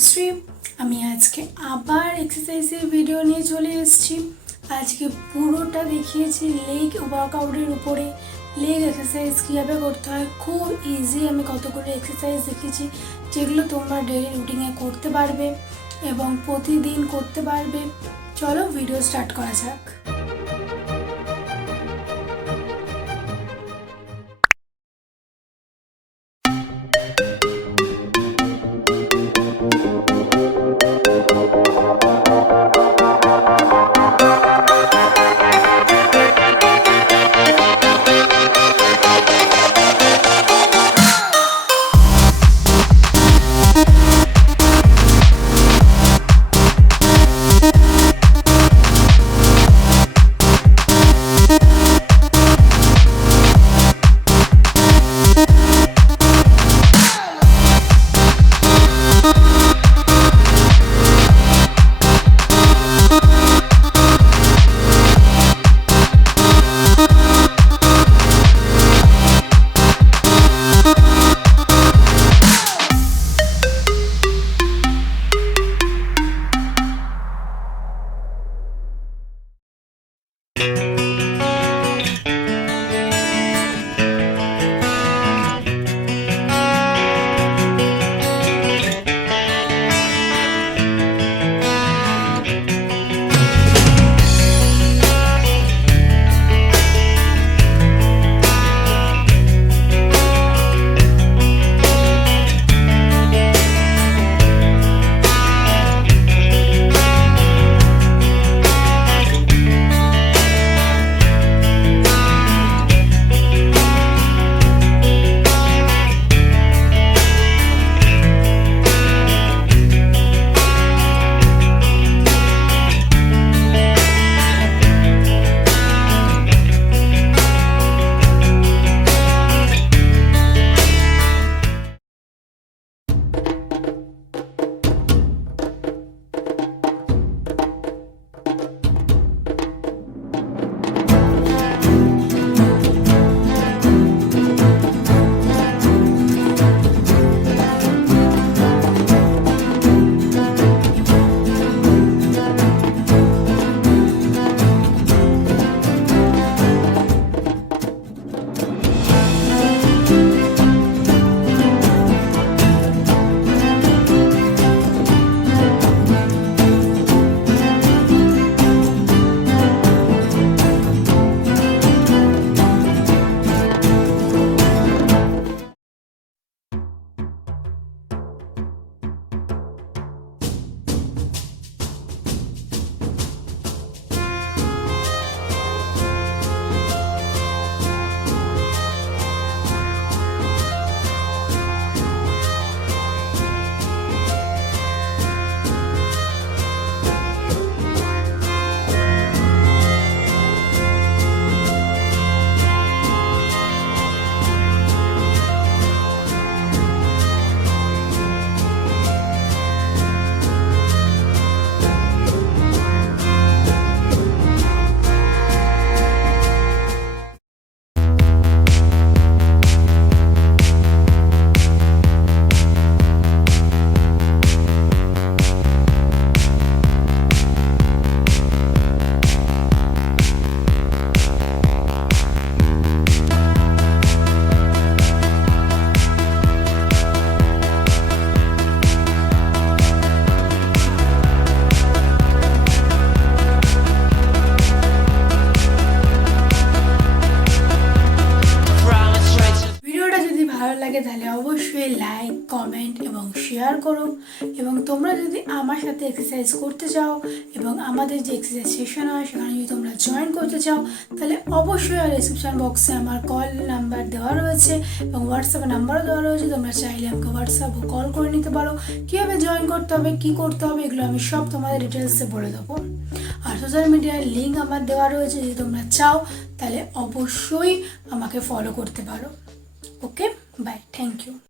अनुश्री आज के आबार एक्सारसाइजर भिडियो निये चले एसेछि। आज के पुरोटा देखिएछि लेग वर्कआउटेर उपरे लेग एक्सारसाइज किभाबे करते हैं। खूब इजी आमी कतगुलो एक्सारसाइज देखेछि जेगुलो तोमरा डेली रुटिने करते पारबे एबं प्रतिदिन करते पारबे। चलो भिडियो स्टार्ट करा जाक। अवश्य लाइक कमेंट एवं शेयर करो एवं तोमरा यदि आमार साथे एक्सारसाइज करते चाओ एवं आमादेर जे एक्सारसाइज सेशन हय सेखाने यदि तोमरा जয়েন करते चाओ ताहले अवश्य डिस्क्रिप्शन बक्से आमार कल नाम्बार देওয়া রয়েছে এবং হোয়াটসঅ্যাপ নাম্বারও দেওয়া রয়েছে। তোমরা চাইলে আমাকে হোয়াটসঅ্যাপ ও কল করে নিতে পারো। কিভাবে জয়েন করতে হবে কি করতে হবে এগুলো আমি সব তোমাদের ডিটেইলসে বলে দেবো। আর সোশ্যাল মিডিয়ার লিংক আমার দেওয়া রয়েছে, যদি তোমরা চাও তাহলে অবশ্যই আমাকে ফলো করতে পারো। ওকে, বাই, থ্যাংক ইউ।